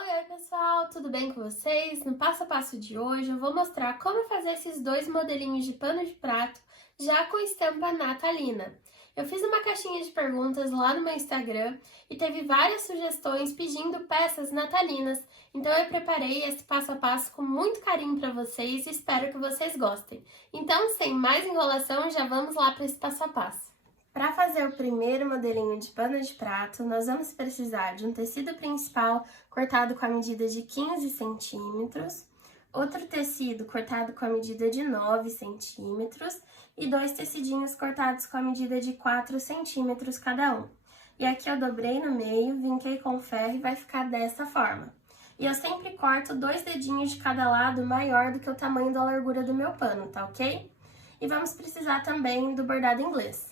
Oi, pessoal, tudo bem com vocês? No passo a passo de hoje eu vou mostrar como fazer esses dois modelinhos de pano de prato já com estampa natalina. Eu fiz uma caixinha de perguntas lá no meu Instagram e teve várias sugestões pedindo peças natalinas, então eu preparei esse passo a passo com muito carinho para vocês e espero que vocês gostem. Então, sem mais enrolação, já vamos lá para esse passo a passo. Para fazer o primeiro modelinho de pano de prato, nós vamos precisar de um tecido principal cortado com a medida de 15 centímetros, outro tecido cortado com a medida de 9 centímetros e dois tecidinhos cortados com a medida de 4 centímetros cada um. E aqui eu dobrei no meio, vinquei com ferro e vai ficar dessa forma. E eu sempre corto 2 dedinhos de cada lado maior do que o tamanho da largura do meu pano, tá ok? E vamos precisar também do bordado inglês.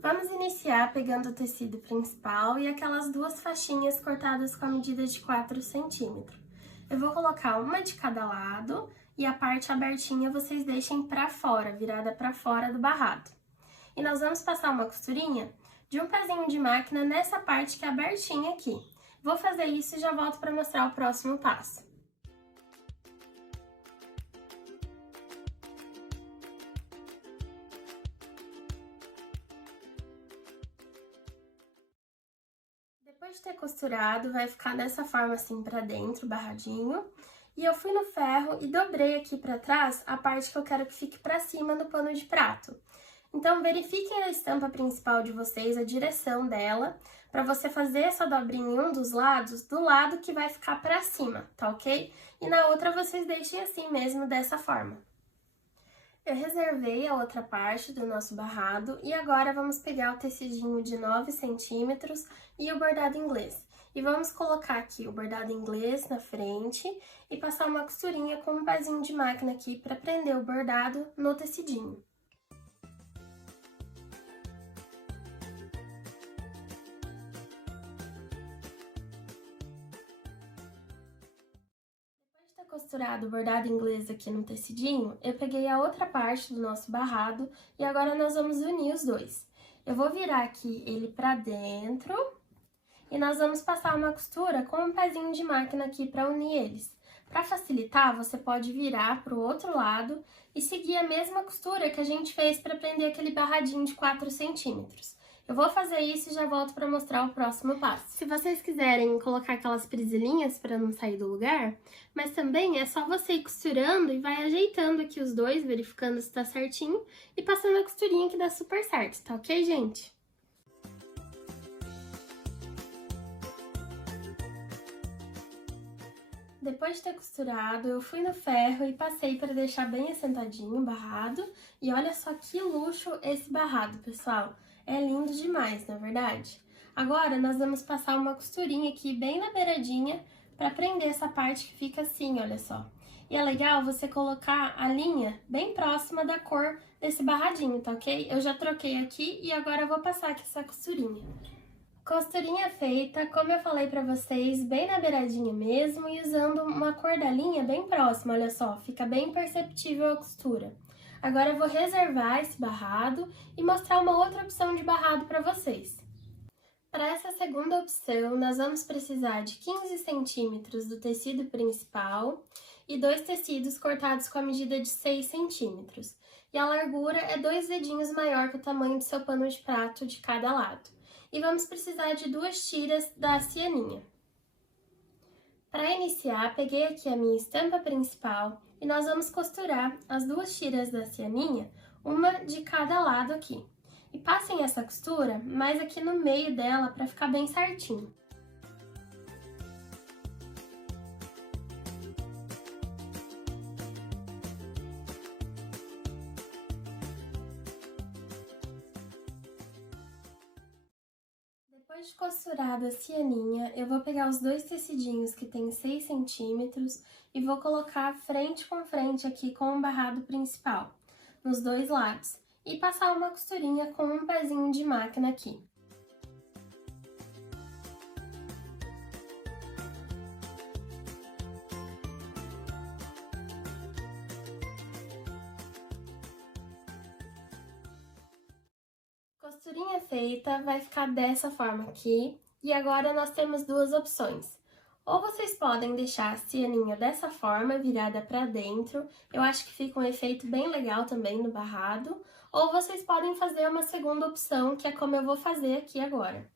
Vamos iniciar pegando o tecido principal e aquelas duas faixinhas cortadas com a medida de 4 centímetros. Eu vou colocar uma de cada lado e a parte abertinha vocês deixem pra fora, virada pra fora do barrado. E nós vamos passar uma costurinha de um pezinho de máquina nessa parte que é abertinha aqui. Vou fazer isso e já volto para mostrar o próximo passo. Depois de ter costurado, vai ficar dessa forma assim pra dentro, barradinho. E eu fui no ferro e dobrei aqui pra trás a parte que eu quero que fique pra cima do pano de prato. Então, verifiquem a estampa principal de vocês, a direção dela, pra você fazer essa dobrinha em um dos lados, do lado que vai ficar pra cima, tá ok? E na outra vocês deixem assim mesmo, dessa forma. Eu reservei a outra parte do nosso barrado e agora vamos pegar o tecidinho de 9 centímetros e o bordado inglês. E vamos colocar aqui o bordado inglês na frente e passar uma costurinha com um pezinho de máquina aqui para prender o bordado no tecidinho. Costurado o bordado inglês aqui no tecidinho, eu peguei a outra parte do nosso barrado e agora nós vamos unir os dois. Eu vou virar aqui ele pra dentro e nós vamos passar uma costura com um pezinho de máquina aqui para unir eles. Para facilitar, você pode virar pro outro lado e seguir a mesma costura que a gente fez para prender aquele barradinho de 4 centímetros. Eu vou fazer isso e já volto para mostrar o próximo passo. Se vocês quiserem colocar aquelas presilhinhas para não sair do lugar, mas também é só você ir costurando e vai ajeitando aqui os dois, verificando se tá certinho e passando a costurinha que dá super certo, tá ok, gente? Depois de ter costurado, eu fui no ferro e passei para deixar bem assentadinho, barrado. E olha só que luxo esse barrado, pessoal! É lindo demais, não é verdade? Agora, nós vamos passar uma costurinha aqui bem na beiradinha para prender essa parte que fica assim, olha só. E é legal você colocar a linha bem próxima da cor desse barradinho, tá ok? Eu já troquei aqui e agora eu vou passar aqui essa costurinha. Costurinha feita, como eu falei pra vocês, bem na beiradinha mesmo e usando uma cor da linha bem próxima, olha só, fica bem perceptível a costura. Agora eu vou reservar esse barrado e mostrar uma outra opção de barrado pra vocês. Para essa segunda opção, nós vamos precisar de 15 centímetros do tecido principal e dois tecidos cortados com a medida de 6 centímetros. E a largura é 2 dedinhos maior que o tamanho do seu pano de prato de cada lado. E vamos precisar de 2 tiras da cianinha. Para iniciar, peguei aqui a minha estampa principal e nós vamos costurar as 2 tiras da cianinha, uma de cada lado aqui. E passem essa costura mais aqui no meio dela para ficar bem certinho. Depois de costurada a cianinha, eu vou pegar os 2 tecidinhos que tem 6 centímetros e vou colocar frente com frente aqui com o barrado principal, nos 2 lados, e passar uma costurinha com um pezinho de máquina aqui. Costurinha feita, vai ficar dessa forma aqui. E agora nós temos 2 opções. Ou vocês podem deixar a cianinha dessa forma, virada para dentro, eu acho que fica um efeito bem legal também no barrado. Ou vocês podem fazer uma segunda opção, que é como eu vou fazer aqui agora,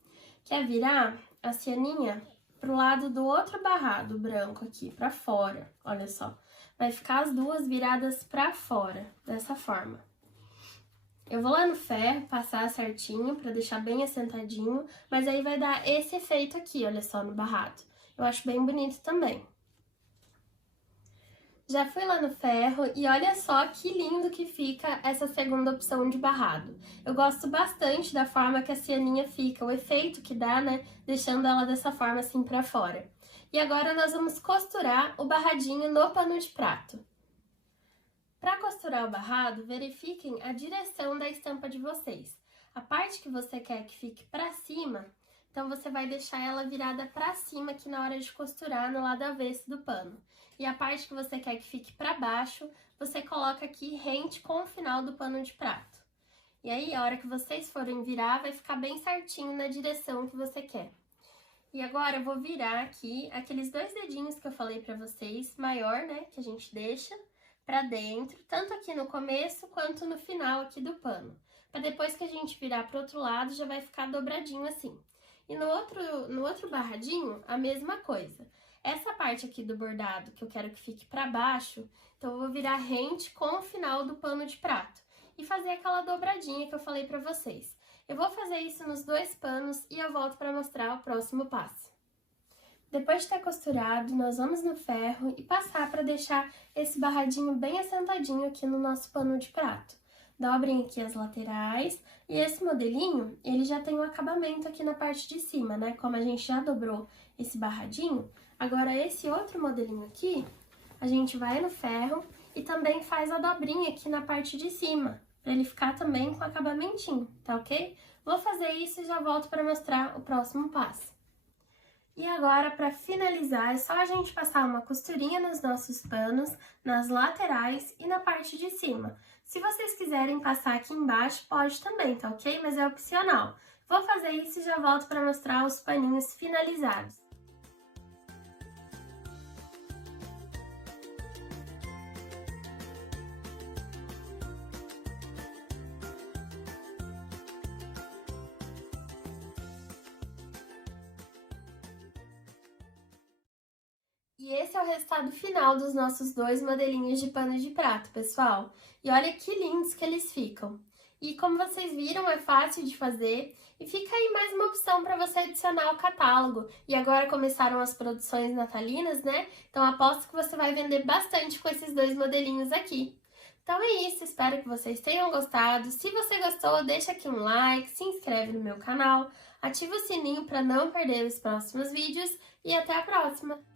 que é virar a cianinha pro lado do outro barrado branco aqui, para fora, olha só. Vai ficar as duas viradas para fora, dessa forma. Eu vou lá no ferro, passar certinho para deixar bem assentadinho, mas aí vai dar esse efeito aqui, olha só, no barrado. Eu acho bem bonito também. Já fui lá no ferro e olha só que lindo que fica essa segunda opção de barrado. Eu gosto bastante da forma que a cianinha fica, o efeito que dá, né, deixando ela dessa forma assim pra fora. E agora nós vamos costurar o barradinho no pano de prato. Para costurar o barrado, verifiquem a direção da estampa de vocês. A parte que você quer que fique para cima, então você vai deixar ela virada para cima aqui na hora de costurar no lado avesso do pano. E a parte que você quer que fique para baixo, você coloca aqui rente com o final do pano de prato. E aí, a hora que vocês forem virar, vai ficar bem certinho na direção que você quer. E agora eu vou virar aqui aqueles 2 dedinhos que eu falei para vocês, maior, né, que a gente deixa para dentro, tanto aqui no começo quanto no final aqui do pano. Para depois que a gente virar pro outro lado, já vai ficar dobradinho assim. E no outro barradinho, a mesma coisa. Essa parte aqui do bordado, que eu quero que fique para baixo, então eu vou virar rente com o final do pano de prato. E fazer aquela dobradinha que eu falei para vocês. Eu vou fazer isso nos 2 panos e eu volto para mostrar o próximo passo. Depois de ter costurado, nós vamos no ferro e passar para deixar esse barradinho bem assentadinho aqui no nosso pano de prato. Dobrem aqui as laterais e esse modelinho, ele já tem um acabamento aqui na parte de cima, né? Como a gente já dobrou esse barradinho, agora esse outro modelinho aqui, a gente vai no ferro e também faz a dobrinha aqui na parte de cima, para ele ficar também com acabamentinho, tá ok? Vou fazer isso e já volto para mostrar o próximo passo. E agora, para finalizar, é só a gente passar uma costurinha nos nossos panos, nas laterais e na parte de cima. Se vocês quiserem passar aqui embaixo, pode também, tá ok? Mas é opcional. Vou fazer isso e já volto para mostrar os paninhos finalizados. E esse é o resultado final dos nossos 2 modelinhos de pano de prato, pessoal. E olha que lindos que eles ficam. E como vocês viram, é fácil de fazer. E fica aí mais uma opção para você adicionar ao catálogo. E agora começaram as produções natalinas, né? Então aposto que você vai vender bastante com esses 2 modelinhos aqui. Então é isso, espero que vocês tenham gostado. Se você gostou, deixa aqui um like, se inscreve no meu canal, ativa o sininho para não perder os próximos vídeos e até a próxima!